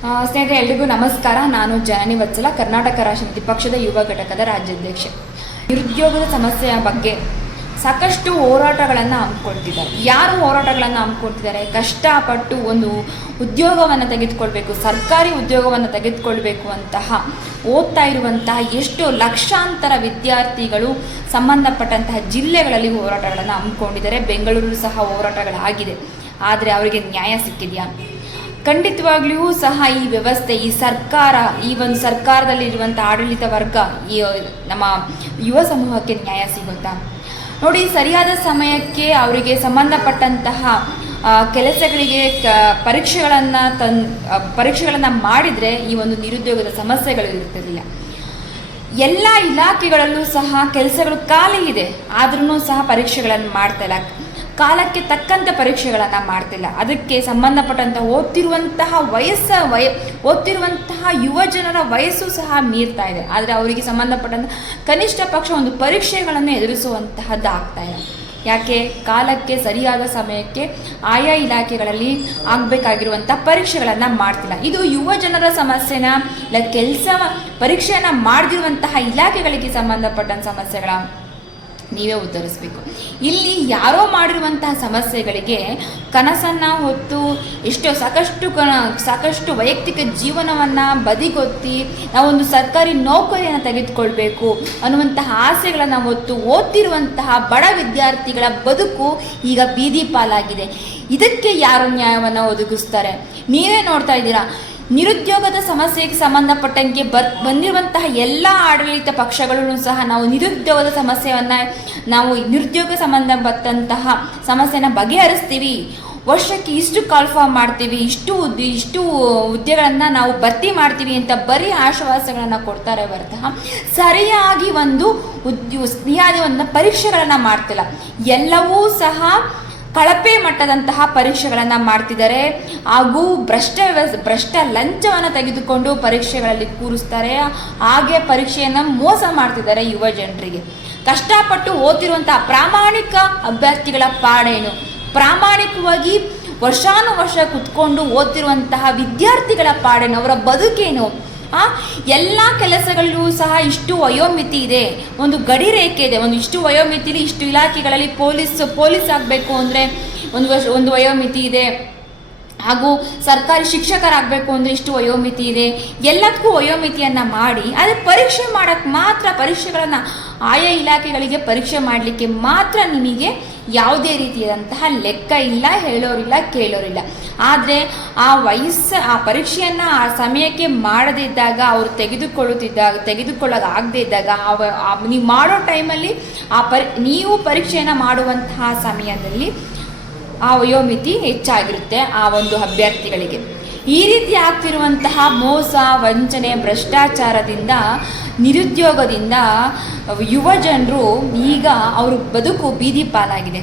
ಸ್ನೇಹಿತರೆ, ಎಲ್ರಿಗೂ ನಮಸ್ಕಾರ. ನಾನು ಜನನಿ ವತ್ಸಲ, ಕರ್ನಾಟಕ ರಾಷ್ಟ್ರಪತಿ ಪಕ್ಷದ ಯುವ ಘಟಕದ ರಾಜ್ಯಾಧ್ಯಕ್ಷೆ. ನಿರುದ್ಯೋಗದ ಸಮಸ್ಯೆಯ ಬಗ್ಗೆ ಸಾಕಷ್ಟು ಹೋರಾಟಗಳನ್ನು ಹಮ್ಮಿಕೊಳ್ತಿದ್ದಾರೆ. ಯಾರು ಹೋರಾಟಗಳನ್ನು ಹಮ್ಮಿಕೊಳ್ತಿದ್ದಾರೆ? ಕಷ್ಟಪಟ್ಟು ಒಂದು ಉದ್ಯೋಗವನ್ನು ತೆಗೆದುಕೊಳ್ಬೇಕು, ಸರ್ಕಾರಿ ಉದ್ಯೋಗವನ್ನು ತೆಗೆದುಕೊಳ್ಬೇಕು ಅಂತಹ, ಓದ್ತಾ ಇರುವಂತಹ ಎಷ್ಟು ಲಕ್ಷಾಂತರ ವಿದ್ಯಾರ್ಥಿಗಳು ಸಂಬಂಧಪಟ್ಟಂತಹ ಜಿಲ್ಲೆಗಳಲ್ಲಿ ಹೋರಾಟಗಳನ್ನು ಹಮ್ಮಿಕೊಂಡಿದ್ದಾರೆ. ಬೆಂಗಳೂರು ಸಹ ಹೋರಾಟಗಳಾಗಿದೆ. ಆದರೆ ಅವರಿಗೆ ನ್ಯಾಯ ಸಿಕ್ಕಿದೆಯಾ? ಖಂಡಿತವಾಗ್ಲೂ ಸಹ ಈ ವ್ಯವಸ್ಥೆ, ಈ ಸರ್ಕಾರ, ಈ ಒಂದು ಸರ್ಕಾರದಲ್ಲಿರುವಂಥ ಆಡಳಿತ ವರ್ಗ, ಈ ನಮ್ಮ ಯುವ ಸಮೂಹಕ್ಕೆ ನ್ಯಾಯ ಸಿಗುತ್ತಾ? ನೋಡಿ, ಸರಿಯಾದ ಸಮಯಕ್ಕೆ ಅವರಿಗೆ ಸಂಬಂಧಪಟ್ಟಂತಹ ಕೆಲಸಗಳಿಗೆ ಕ, ಪರೀಕ್ಷೆಗಳನ್ನು ತನ್ ಪರೀಕ್ಷೆಗಳನ್ನು ಮಾಡಿದರೆ ಈ ಒಂದು ನಿರುದ್ಯೋಗದ ಸಮಸ್ಯೆಗಳು ಇರುತ್ತಿರಲಿಲ್ಲ ಎಲ್ಲ ಇಲಾಖೆಗಳಲ್ಲೂ ಸಹ ಕೆಲಸಗಳು ಖಾಲಿ ಇದೆ. ಆದ್ರೂ ಸಹ ಪರೀಕ್ಷೆಗಳನ್ನು ಮಾಡ್ತಾ ಇಲ್ಲ. ಕಾಲಕ್ಕೆ ತಕ್ಕಂಥ ಪರೀಕ್ಷೆಗಳನ್ನು ಮಾಡ್ತಿಲ್ಲ. ಅದಕ್ಕೆ ಸಂಬಂಧಪಟ್ಟಂತಹ ಓದ್ತಿರುವಂತಹ ವಯಸ್ಸ ವಯ, ಓದ್ತಿರುವಂತಹ ಯುವ ಜನರ ವಯಸ್ಸು ಸಹ ಮೀರ್ತಾ ಇದೆ. ಆದರೆ ಅವರಿಗೆ ಸಂಬಂಧಪಟ್ಟಂತಹ ಕನಿಷ್ಠ ಪಕ್ಷ ಒಂದು ಪರೀಕ್ಷೆಗಳನ್ನು ಎದುರಿಸುವಂತಹದ್ದು ಆಗ್ತಾ ಇಲ್ಲ ಯಾಕೆ? ಕಾಲಕ್ಕೆ ಸರಿಯಾದ ಸಮಯಕ್ಕೆ ಆಯಾ ಇಲಾಖೆಗಳಲ್ಲಿ ಆಗಬೇಕಾಗಿರುವಂಥ ಪರೀಕ್ಷೆಗಳನ್ನು ಮಾಡ್ತಿಲ್ಲ. ಇದು ಯುವ ಜನರ ಸಮಸ್ಯೆನ ಕೆಲಸ, ಪರೀಕ್ಷೆಯನ್ನು ಮಾಡದಿರುವಂತಹ ಇಲಾಖೆಗಳಿಗೆ ಸಂಬಂಧಪಟ್ಟಂಥ ಸಮಸ್ಯೆಗಳ ನೀವೇ ಉತ್ತರಿಸಬೇಕು. ಇಲ್ಲಿ ಯಾರೋ ಮಾಡಿರುವಂತಹ ಸಮಸ್ಯೆಗಳಿಗೆ ಕನಸನ್ನು ಹೊತ್ತು ಎಷ್ಟೋ ಸಾಕಷ್ಟು ಕನ ಸಾಕಷ್ಟು ವೈಯಕ್ತಿಕ ಜೀವನವನ್ನು ಬದಿಗೊತ್ತಿ ನಾವೊಂದು ಸರ್ಕಾರಿ ನೌಕರಿಯನ್ನು ತೆಗೆದುಕೊಳ್ಬೇಕು ಅನ್ನುವಂತಹ ಆಸೆಗಳನ್ನು ಹೊತ್ತು ಓದ್ತಿರುವಂತಹ ಬಡ ವಿದ್ಯಾರ್ಥಿಗಳ ಬದುಕು ಈಗ ಬೀದಿ ಪಾಲಾಗಿದೆ. ಇದಕ್ಕೆ ಯಾರು ನ್ಯಾಯವನ್ನು ಒದಗಿಸ್ತಾರೆ? ನೀವೇ ನೋಡ್ತಾ ಇದ್ದೀರಾ? ನಿರುದ್ಯೋಗದ ಸಮಸ್ಯೆಗೆ ಸಂಬಂಧಪಟ್ಟಂಗೆ ಬರ್, ಬಂದಿರುವಂತಹ ಎಲ್ಲ ಆಡಳಿತ ಪಕ್ಷಗಳನ್ನು ಸಹ ನಾವು ನಿರುದ್ಯೋಗದ ಸಮಸ್ಯೆಯನ್ನು ನಾವು ನಿರುದ್ಯೋಗ ಸಂಬಂಧಪಟ್ಟಂತಹ ಸಮಸ್ಯೆನ ಬಗೆಹರಿಸ್ತೀವಿ. ವರ್ಷಕ್ಕೆ ಇಷ್ಟು ಕಾಲ್ಫಾರ್ಮ್ ಮಾಡ್ತೀವಿ, ಇಷ್ಟು ಇಷ್ಟು ಹುದ್ದೆಗಳನ್ನು ನಾವು ಭರ್ತಿ ಮಾಡ್ತೀವಿ ಅಂತ ಬರೀ ಆಶ್ವಾಸಗಳನ್ನು ಕೊಡ್ತಾರೆ ಹೊರತಃ ಸರಿಯಾಗಿ ಒಂದು ಉದ್ಯೋ ಒಂದು ಪರೀಕ್ಷೆಗಳನ್ನು ಮಾಡ್ತಿಲ್ಲ. ಎಲ್ಲವೂ ಸಹ ಕಳಪೆ ಮಟ್ಟದಂತಹ ಪರೀಕ್ಷೆಗಳನ್ನು ಮಾಡ್ತಿದ್ದಾರೆ. ಹಾಗೂ ಭ್ರಷ್ಟ ಭ್ರಷ್ಟ ಲಂಚವನ್ನು ತೆಗೆದುಕೊಂಡು ಪರೀಕ್ಷೆಗಳಲ್ಲಿ ಕೂರಿಸ್ತಾರೆ. ಹಾಗೆ ಪರೀಕ್ಷೆಯನ್ನು ಮೋಸ ಮಾಡ್ತಿದ್ದಾರೆ ಯುವ ಜನರಿಗೆ. ಕಷ್ಟಪಟ್ಟು ಓದ್ತಿರುವಂತಹ ಪ್ರಾಮಾಣಿಕ ಅಭ್ಯರ್ಥಿಗಳ ಪಾಡೇನು? ಪ್ರಾಮಾಣಿಕವಾಗಿ ವರ್ಷಾನುವರ್ಷ ಕುತ್ಕೊಂಡು ಓದ್ತಿರುವಂತಹ ವಿದ್ಯಾರ್ಥಿಗಳ ಪಾಡೇನು? ಅವರ ಬದುಕೇನು? ಎಲ್ಲ ಕೆಲಸಗಳಲ್ಲೂ ಸಹ ಇಷ್ಟು ವಯೋಮಿತಿ ಇದೆ. ಒಂದು ಗಡಿ ರೇಖೆ ಇದೆ. ಒಂದು ಇಷ್ಟು ವಯೋಮಿತಿಲಿ ಇಷ್ಟು ಇಲಾಖೆಗಳಲ್ಲಿ ಪೊಲೀಸ್ ಪೊಲೀಸ್ ಆಗಬೇಕು ಅಂದರೆ ಒಂದು ವರ್ಷ, ಒಂದು ವಯೋಮಿತಿ ಇದೆ. ಹಾಗೂ ಸರ್ಕಾರಿ ಶಿಕ್ಷಕರಾಗಬೇಕು ಅಂದರೆ ಇಷ್ಟು ವಯೋಮಿತಿ ಇದೆ. ಎಲ್ಲದಕ್ಕೂ ವಯೋಮಿತಿಯನ್ನು ಮಾಡಿ, ಆದರೆ ಪರೀಕ್ಷೆ ಮಾಡೋಕ್ಕೆ ಮಾತ್ರ ಪರೀಕ್ಷೆಗಳನ್ನು ಆಯಾ ಇಲಾಖೆಗಳಿಗೆ ಪರೀಕ್ಷೆ ಮಾಡಲಿಕ್ಕೆ ಮಾತ್ರ ನಿಮಗೆ ಯಾವುದೇ ರೀತಿಯಾದಂತಹ ಲೆಕ್ಕ ಇಲ್ಲ, ಹೇಳೋರಿಲ್ಲ, ಕೇಳೋರಿಲ್ಲ. ಆದರೆ ಆ ವಯಸ್ಸು, ಆ ಪರೀಕ್ಷೆಯನ್ನು ಆ ಸಮಯಕ್ಕೆ ಮಾಡದಿದ್ದಾಗ ಅವರು ತೆಗೆದುಕೊಳ್ಳುತ್ತಿದ್ದಾಗ ತೆಗೆದುಕೊಳ್ಳೋದಾಗದೇ ಇದ್ದಾಗ ನೀವು ಮಾಡೋ ಟೈಮಲ್ಲಿ ಆ ಪರಿ, ನೀವು ಪರೀಕ್ಷೆಯನ್ನು ಮಾಡುವಂತಹ ಸಮಯದಲ್ಲಿ ಆ ವಯೋಮಿತಿ ಹೆಚ್ಚಾಗಿರುತ್ತೆ ಆ ಒಂದು ಅಭ್ಯರ್ಥಿಗಳಿಗೆ. ಈ ರೀತಿ ಆಗ್ತಿರುವಂತಹ ಮೋಸ, ವಂಚನೆ, ಭ್ರಷ್ಟಾಚಾರದಿಂದ, ನಿರುದ್ಯೋಗದಿಂದ ಯುವ ಜನರು ಈಗ ಅವ್ರ ಬದುಕು ಬೀದಿ ಪಾಲಾಗಿದೆ.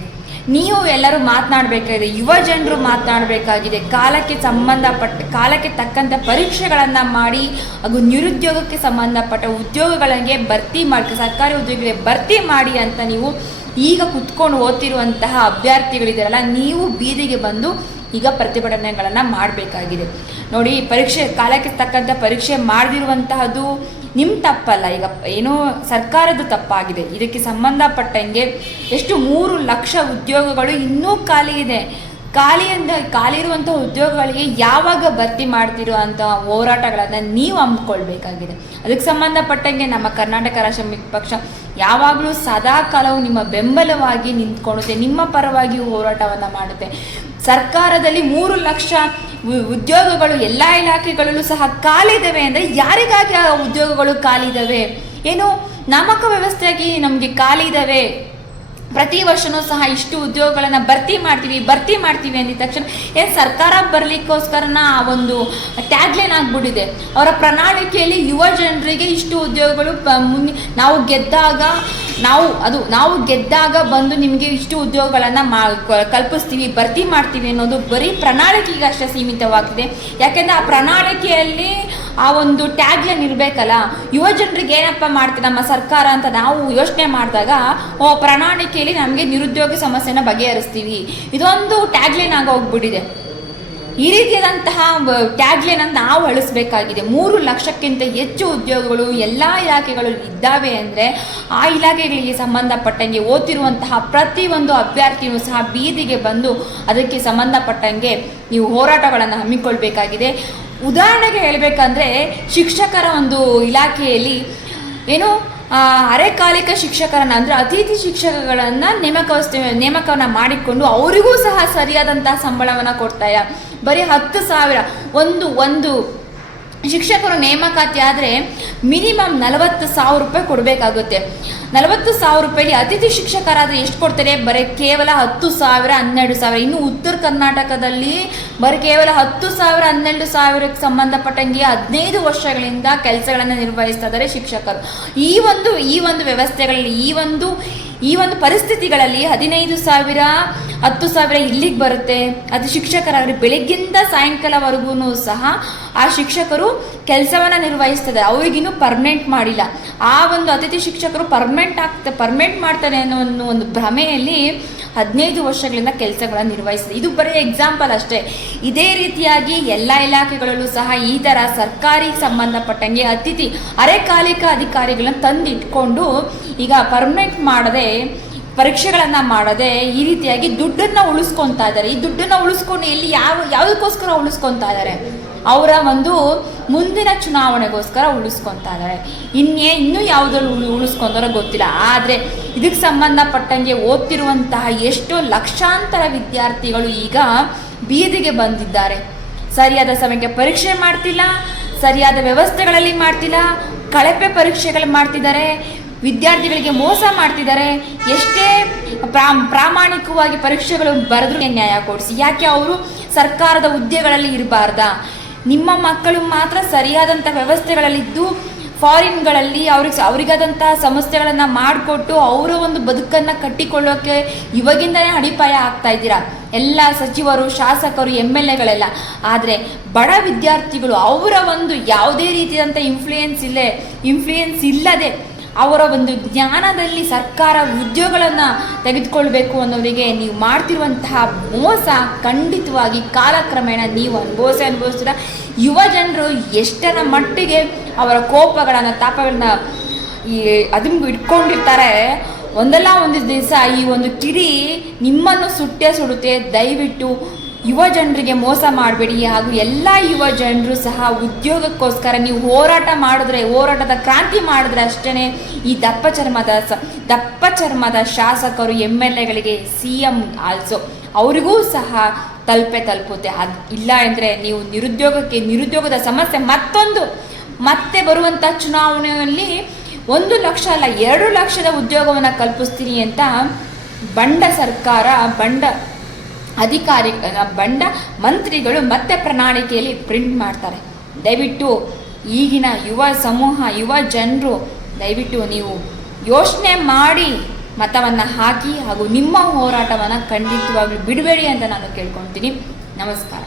ನೀವು ಎಲ್ಲರೂ ಮಾತನಾಡಬೇಕಾಗಿದೆ, ಯುವ ಜನರು ಮಾತನಾಡಬೇಕಾಗಿದೆ. ಕಾಲಕ್ಕೆ ಸಂಬಂಧಪಟ್ಟ, ಕಾಲಕ್ಕೆ ತಕ್ಕಂಥ ಪರೀಕ್ಷೆಗಳನ್ನು ಮಾಡಿ, ಹಾಗೂ ನಿರುದ್ಯೋಗಕ್ಕೆ ಸಂಬಂಧಪಟ್ಟ ಉದ್ಯೋಗಗಳಿಗೆ ಭರ್ತಿ ಮಾಡಿ, ಸರ್ಕಾರಿ ಉದ್ಯೋಗಗಳಿಗೆ ಭರ್ತಿ ಮಾಡಿ ಅಂತ ನೀವು ಈಗ ಕುತ್ಕೊಂಡು ಓದ್ತಿರುವಂತಹ ಅಭ್ಯರ್ಥಿಗಳಿದ್ದಾರಲ್ಲ, ನೀವು ಬೀದಿಗೆ ಬಂದು ಈಗ ಪ್ರತಿಭಟನೆಗಳನ್ನು ಮಾಡಬೇಕಾಗಿದೆ. ನೋಡಿ, ಪರೀಕ್ಷೆ, ಕಾಲಕ್ಕೆ ತಕ್ಕಂಥ ಪರೀಕ್ಷೆ ಮಾಡದಿರುವಂತಹದ್ದು ನಿಮ್ಮ ತಪ್ಪಲ್ಲ. ಈಗ ಏನೋ ಸರ್ಕಾರದ ತಪ್ಪಾಗಿದೆ. ಇದಕ್ಕೆ ಸಂಬಂಧಪಟ್ಟಂಗೆ ಎಷ್ಟು ಮೂರು ಲಕ್ಷ ಉದ್ಯೋಗಗಳು ಇನ್ನೂ ಖಾಲಿ ಇದೆ. ಖಾಲಿ ಖಾಲಿಯಿಂದ ಖಾಲಿ ಇರುವಂಥ ಉದ್ಯೋಗಗಳಿಗೆ ಯಾವಾಗ ಭರ್ತಿ ಮಾಡ್ತಿರೋ ಅಂತ ಹೋರಾಟಗಳನ್ನು ನೀವು ಹಮ್ಮಿಕೊಳ್ಬೇಕಾಗಿದೆ. ಅದಕ್ಕೆ ಸಂಬಂಧಪಟ್ಟಂಗೆ ನಮ್ಮ ಕರ್ನಾಟಕ ರಾಷ್ಟ್ರ ಪಕ್ಷ ಯಾವಾಗಲೂ ಸದಾ ಕಾಲವು ನಿಮ್ಮ ಬೆಂಬಲವಾಗಿ ನಿಂತ್ಕೊಳ್ಳುತ್ತೆ, ನಿಮ್ಮ ಪರವಾಗಿ ಹೋರಾಟವನ್ನು ಮಾಡುತ್ತೆ. ಸರ್ಕಾರದಲ್ಲಿ ಮೂರು ಲಕ್ಷ ಉದ್ಯೋಗಗಳು, ಎಲ್ಲ ಇಲಾಖೆಗಳಲ್ಲೂ ಸಹ ಖಾಲಿ ಇದ್ದಾವೆ ಅಂದರೆ ಯಾರಿಗಾಗಿ ಆ ಉದ್ಯೋಗಗಳು ಖಾಲಿ ಇದ್ದಾವೆ ಏನು ನಾಮಕ ವ್ಯವಸ್ಥೆಯಾಗಿ ನಮಗೆ ಖಾಲಿ ಪ್ರತಿ ವರ್ಷನೂ ಸಹ ಇಷ್ಟು ಉದ್ಯೋಗಗಳನ್ನು ಭರ್ತಿ ಮಾಡ್ತೀವಿ ಭರ್ತಿ ಮಾಡ್ತೀವಿ ಅಂದಿದ ತಕ್ಷಣ ಏನು ಸರ್ಕಾರ ಬರಲಿಕ್ಕೋಸ್ಕರನ ಆ ಒಂದು ಟ್ಯಾಗ್ಲೈನ್ ಆಗ್ಬಿಟ್ಟಿದೆ. ಅವರ ಪ್ರಣಾಳಿಕೆಯಲ್ಲಿ ಯುವ ಜನರಿಗೆ ಇಷ್ಟು ಉದ್ಯೋಗಗಳು ಮುಂದೆ ನಾವು ಗೆದ್ದಾಗ, ನಾವು, ಅದು, ನಾವು ಗೆದ್ದಾಗ ಬಂದು ನಿಮಗೆ ಇಷ್ಟು ಉದ್ಯೋಗಗಳನ್ನು ಮಾ ಕಲ್ಪಿಸ್ತೀವಿ, ಭರ್ತಿ ಮಾಡ್ತೀವಿ ಅನ್ನೋದು ಬರೀ ಪ್ರಣಾಳಿಕೆಗೆ ಅಷ್ಟೇ ಸೀಮಿತವಾಗಿದೆ ಯಾಕೆಂದರೆ ಆ ಪ್ರಣಾಳಿಕೆಯಲ್ಲಿ ಆ ಒಂದು ಟ್ಯಾಗ್ಲೈನ್ ಇರಬೇಕಲ್ಲ, ಯುವ ಜನರಿಗೆ ಏನಪ್ಪ ಮಾಡ್ತೀವಿ ನಮ್ಮ ಸರ್ಕಾರ ಅಂತ ನಾವು ಯೋಚನೆ ಮಾಡಿದಾಗ, ಓ ಪ್ರಣಾಳಿಕೆಯಲ್ಲಿ ನಮಗೆ ನಿರುದ್ಯೋಗ ಸಮಸ್ಯೆನ ಬಗೆಹರಿಸ್ತೀವಿ. ಇದೊಂದು ಟ್ಯಾಗ್ಲೈನ್ ಆಗೋಗ್ಬಿಟ್ಟಿದೆ ಈ ರೀತಿಯಾದಂತಹ ಟ್ಯಾಗ್ಲೈನ್ ನಾವು ಅಳಿಸ್ಬೇಕಾಗಿದೆ. ಮೂರು ಲಕ್ಷಕ್ಕಿಂತ ಹೆಚ್ಚು ಉದ್ಯೋಗಗಳು, ಎಲ್ಲ ಇಲಾಖೆಗಳು ಇದ್ದಾವೆ ಅಂದರೆ, ಆ ಇಲಾಖೆಗಳಿಗೆ ಸಂಬಂಧಪಟ್ಟಂಗೆ ಓದ್ತಿರುವಂತಹ ಪ್ರತಿಯೊಂದು ಅಭ್ಯರ್ಥಿಯೂ ಸಹ ಬೀದಿಗೆ ಬಂದು ಅದಕ್ಕೆ ಸಂಬಂಧಪಟ್ಟಂಗೆ ನೀವು ಹೋರಾಟಗಳನ್ನು ಹಮ್ಮಿಕೊಳ್ಬೇಕಾಗಿದೆ. ಉದಾಹರಣೆಗೆ ಹೇಳಬೇಕಂದ್ರೆ ಶಿಕ್ಷಕರ ಒಂದು ಇಲಾಖೆಯಲ್ಲಿ ಏನು ಅರೆಕಾಲಿಕ ಶಿಕ್ಷಕರನ್ನ ಅಂದರೆ ಅತಿಥಿ ಶಿಕ್ಷಕಗಳನ್ನು ನೇಮಕ ನೇಮಕವನ್ನು ಮಾಡಿಕೊಂಡು ಅವರಿಗೂ ಸಹ ಸರಿಯಾದಂತಹ ಸಂಬಳವನ್ನು ಕೊಡ್ತಾಯ ಬರೀ ಹತ್ತು ಸಾವಿರ, ಒಂದು ಒಂದು ಶಿಕ್ಷಕರು ನೇಮಕಾತಿ ಆದರೆ ಮಿನಿಮಮ್ ನಲವತ್ತು ಸಾವಿರ ರೂಪಾಯಿ ಕೊಡಬೇಕಾಗುತ್ತೆ. ನಲವತ್ತು ಸಾವಿರ ರೂಪಾಯಿ ಅತಿಥಿ ಶಿಕ್ಷಕರಾದರೆ ಎಷ್ಟು ಕೊಡ್ತಾರೆ? ಬರೀ ಕೇವಲ ಹತ್ತು ಸಾವಿರ, ಹನ್ನೆರಡು ಸಾವಿರ. ಇನ್ನು ಉತ್ತರ ಕರ್ನಾಟಕದಲ್ಲಿ ಬರೀ ಕೇವಲ ಹತ್ತು ಸಾವಿರ, ಹನ್ನೆರಡು ಸಾವಿರಕ್ಕೆ ಸಂಬಂಧಪಟ್ಟಂಗೆ ಹದಿನೈದು ವರ್ಷಗಳಿಂದ ಕೆಲಸಗಳನ್ನು ನಿರ್ವಹಿಸ್ತಾ ಇದ್ದಾರೆ ಶಿಕ್ಷಕರು. ಈ ಒಂದು ಈ ಒಂದು ವ್ಯವಸ್ಥೆಗಳಲ್ಲಿ, ಈ ಒಂದು ಈ ಒಂದು ಪರಿಸ್ಥಿತಿಗಳಲ್ಲಿ ಹದಿನೈದು ಸಾವಿರ ಹತ್ತು ಸಾವಿರ ಇಲ್ಲಿಗೆ ಬರುತ್ತೆ. ಅದು ಶಿಕ್ಷಕರಾಗಲಿ ಬೆಳಗ್ಗಿಂದ ಸಾಯಂಕಾಲವರೆಗೂ ಸಹ ಆ ಶಿಕ್ಷಕರು ಕೆಲಸವನ್ನು ನಿರ್ವಹಿಸ್ತದೆ. ಅವರಿಗಿನ್ನೂ ಪರ್ಮನೆಂಟ್ ಮಾಡಿಲ್ಲ. ಆ ಒಂದು ಅತಿಥಿ ಶಿಕ್ಷಕರು ಪರ್ಮನೆಂಟ್ ಆಗ್ತಾ ಪರ್ಮನೆಂಟ್ ಮಾಡ್ತಾರೆ ಅನ್ನೋ ಒಂದು ಭ್ರಮೆಯಲ್ಲಿ ಹದಿನೈದು ವರ್ಷಗಳಿಂದ ಕೆಲಸಗಳನ್ನು ನಿರ್ವಹಿಸಿದೆ ಇದು ಬರೀ ಎಕ್ಸಾಂಪಲ್ ಅಷ್ಟೇ. ಇದೇ ರೀತಿಯಾಗಿ ಎಲ್ಲ ಇಲಾಖೆಗಳಲ್ಲೂ ಸಹ ಈ ಥರ ಸರ್ಕಾರಿ ಸಂಬಂಧಪಟ್ಟಂಗೆ ಅತಿಥಿ ಅರೆಕಾಲಿಕ ಅಧಿಕಾರಿಗಳನ್ನ ತಂದಿಟ್ಕೊಂಡು ಈಗ ಪರ್ಮನೆಂಟ್ ಮಾಡದೆ ಪರೀಕ್ಷೆಗಳನ್ನು ಮಾಡದೆ ಈ ರೀತಿಯಾಗಿ ದುಡ್ಡನ್ನು ಉಳಿಸ್ಕೊತಾ ಇದ್ದಾರೆ. ಈ ದುಡ್ಡನ್ನು ಉಳಿಸ್ಕೊಂಡು ಎಲ್ಲಿ ಯಾವ, ಯಾವುದಕ್ಕೋಸ್ಕರ ಉಳಿಸ್ಕೊತಾ ಇದ್ದಾರೆ? ಅವರ ಒಂದು ಮುಂದಿನ ಚುನಾವಣೆಗೋಸ್ಕರ ಉಳಿಸ್ಕೊತಾ ಇದ್ದಾರೆ. ಇನ್ನೇ, ಇನ್ನೂ ಯಾವುದ್ರಲ್ಲಿ ಉಳಿ ಉಳಿಸ್ಕೊಂತಾರೋ ಗೊತ್ತಿಲ್ಲ. ಆದರೆ ಇದಕ್ಕೆ ಸಂಬಂಧಪಟ್ಟಂಗೆ ಓದ್ತಿರುವಂತಹ ಎಷ್ಟೋ ಲಕ್ಷಾಂತರ ವಿದ್ಯಾರ್ಥಿಗಳು ಈಗ ಬೀದಿಗೆ ಬಂದಿದ್ದಾರೆ. ಸರಿಯಾದ ಸಮಯಕ್ಕೆ ಪರೀಕ್ಷೆ ಮಾಡ್ತಿಲ್ಲ, ಸರಿಯಾದ ವ್ಯವಸ್ಥೆಗಳಲ್ಲಿ ಮಾಡ್ತಿಲ್ಲ, ಕಳಪೆ ಪರೀಕ್ಷೆಗಳು ಮಾಡ್ತಿದ್ದಾರೆ. ವಿದ್ಯಾರ್ಥಿಗಳಿಗೆ ಮೋಸ ಮಾಡ್ತಿದ್ದಾರೆ. ಎಷ್ಟೇ ಪ್ರಾ ಪ್ರಾಮಾಣಿಕವಾಗಿ ಪರೀಕ್ಷೆಗಳು ಬರೆದ್ರು ನ್ಯಾಯ ಕೊಡಿಸಿ? ಯಾಕೆ ಅವರು ಸರ್ಕಾರದ ಹುದ್ದೆಗಳಲ್ಲಿ ಇರಬಾರ್ದ? ನಿಮ್ಮ ಮಕ್ಕಳು ಮಾತ್ರ ಸರಿಯಾದಂಥ ವ್ಯವಸ್ಥೆಗಳಲ್ಲಿದ್ದು, ಫಾರಿನ್ಗಳಲ್ಲಿ ಅವ್ರಿಗೆ ಅವರಿಗಾದಂಥ ಸಮಸ್ಯೆಗಳನ್ನು ಮಾಡಿಕೊಟ್ಟು ಅವರ ಒಂದು ಬದುಕನ್ನು ಕಟ್ಟಿಕೊಳ್ಳೋಕೆ ಇವಾಗಿಂದನೇ ಅಡಿಪಾಯ ಆಗ್ತಾ ಇದ್ದೀರಾ? ಎಲ್ಲ ಸಚಿವರು, ಶಾಸಕರು ಎಂ ಎಲ್ ಎಗಳೆಲ್ಲ. ಆದರೆ ಬಡ ವಿದ್ಯಾರ್ಥಿಗಳು ಅವರ ಒಂದು ಯಾವುದೇ ರೀತಿಯಾದಂಥ ಇನ್ಫ್ಲೂಯೆನ್ಸ್ ಇಲ್ಲೇ ಇನ್ಫ್ಲೂಯೆನ್ಸ್ ಇಲ್ಲದೆ ಅವರ ಒಂದು ಜ್ಞಾನದಲ್ಲಿ ಸರ್ಕಾರ ಉದ್ಯೋಗಗಳನ್ನು ತೆಗೆದುಕೊಳ್ಬೇಕು ಅನ್ನೋರಿಗೆ ನೀವು ಮಾಡ್ತಿರುವಂತಹ ಮೋಸ ಖಂಡಿತವಾಗಿ ಕಾಲಕ್ರಮೇಣ ನೀವು ಅನುಭವಿಸಿ ಅನುಭವಿಸ್ತೀರ? ಯುವ ಜನರು ಎಷ್ಟರ ಮಟ್ಟಿಗೆ ಅವರ ಕೋಪಗಳನ್ನು, ತಾಪಗಳನ್ನ ಈ ಅದನ್ನು ಇಟ್ಕೊಂಡಿರ್ತಾರೆ, ಒಂದಲ್ಲ ಒಂದು ದಿವಸ ಈ ಒಂದು ಕಿಡಿ ನಿಮ್ಮನ್ನು ಸುಟ್ಟೇ ಸುಡುತ್ತೆ. ದಯವಿಟ್ಟು ಯುವ ಜನರಿಗೆ ಮೋಸ ಮಾಡಬೇಡಿ ಹಾಗೂ ಎಲ್ಲ ಯುವ ಜನರು ಸಹ ಉದ್ಯೋಗಕ್ಕೋಸ್ಕರ ನೀವು ಹೋರಾಟ ಮಾಡಿದ್ರೆ, ಹೋರಾಟದ ಕ್ರಾಂತಿ ಮಾಡಿದ್ರೆ ಅಷ್ಟೇ ಈ ದಪ್ಪ ಚರ್ಮದ ಸ ದಪ್ಪ ಚರ್ಮದ ಶಾಸಕರು ಎಂ ಎಲ್ ಎಗಳಿಗೆ ಸಿ ಎಂ ಆಲ್ಸೋ ಅವರಿಗೂ ಸಹ ತಲುಪೆ ತಲುಪುತ್ತೆ. ಅದು ಇಲ್ಲ ಅಂದರೆ ನೀವು ನಿರುದ್ಯೋಗಕ್ಕೆ, ನಿರುದ್ಯೋಗದ ಸಮಸ್ಯೆ ಮತ್ತೊಂದು. ಮತ್ತೆ ಬರುವಂಥ ಚುನಾವಣೆಯಲ್ಲಿ ಒಂದು ಲಕ್ಷ ಅಲ್ಲ, ಎರಡು ಲಕ್ಷದ ಉದ್ಯೋಗವನ್ನು ಕಲ್ಪಿಸ್ತೀನಿ ಅಂತ ಬಂಡ ಸರ್ಕಾರ, ಬಂಡ ಅಧಿಕಾರಿ ಬಂಡ ಮಂತ್ರಿಗಳು ಮತ್ತೆ ಪ್ರಣಾಳಿಕೆಯಲ್ಲಿ ಪ್ರಿಂಟ್ ಮಾಡ್ತಾರೆ. ದಯವಿಟ್ಟು ಈಗಿನ ಯುವ ಸಮೂಹ, ಯುವ ಜನರು, ದಯವಿಟ್ಟು ನೀವು ಯೋಚನೆ ಮಾಡಿ ಮತವನ್ನು ಹಾಕಿ ಹಾಗೂ ನಿಮ್ಮ ಹೋರಾಟವನ್ನು ಖಂಡಿತವಾಗ್ಲೂ ಬಿಡಬೇಡಿ ಅಂತ ನಾನು ಕೇಳ್ಕೊತೀನಿ ನಮಸ್ಕಾರ.